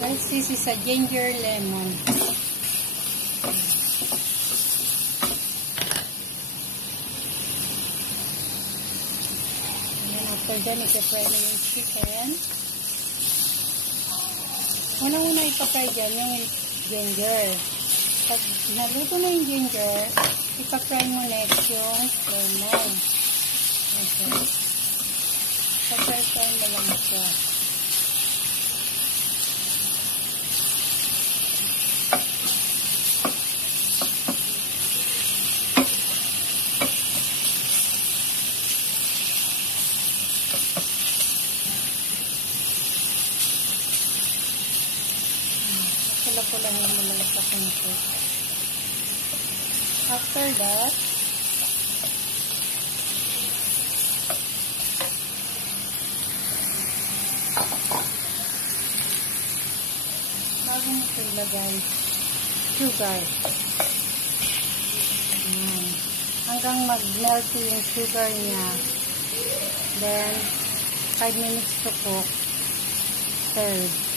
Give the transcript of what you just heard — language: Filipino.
Guys, this is a ginger lemon. And after that, ipapry na yung chicken. Unang-una ipapry dyan yung ginger. Pag naluto na yung ginger, ipapry mo next yung lemon. Okay. Ipapry mo lang siya. Pula-pulahin mo lang sa kunti. After that, bago mo ito ilagay sugar. Hanggang mag-melt yung sugar niya. Then, 5 minutes to cook. Third.